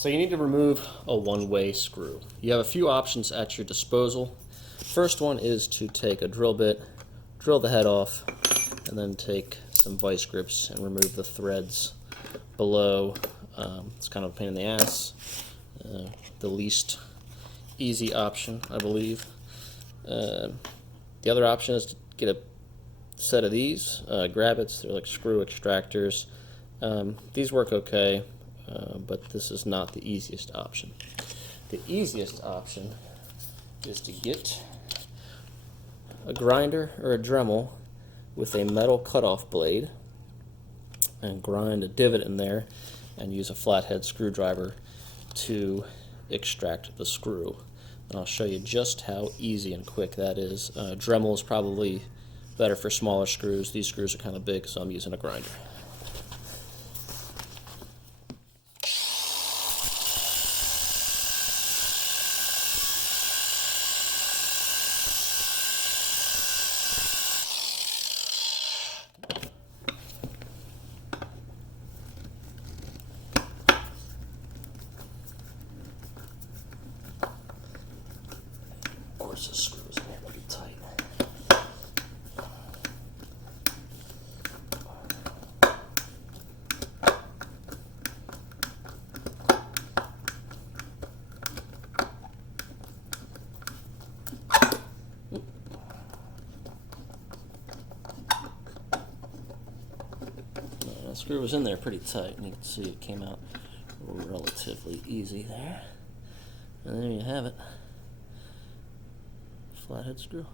So you need to remove a one-way screw. You have a few options at your disposal. First one is to take a drill bit, drill the head off, and then take some vice grips and remove the threads below. It's kind of a pain in the ass. The least easy option, I believe. The other option is to get a set of these grabbits. They're like screw extractors. These work okay, but this is not the easiest option. The easiest option is to get a grinder or a Dremel with a metal cutoff blade and grind a divot in there and use a flathead screwdriver to extract the screw. And I'll show you just how easy and quick that is. Dremel is probably better for smaller screws. These screws are kind of big, so I'm using a grinder. Of course, the screw is in there pretty tight. The screw was in there pretty tight, and you can see it came out relatively easy there. And there you have it. Flathead screw.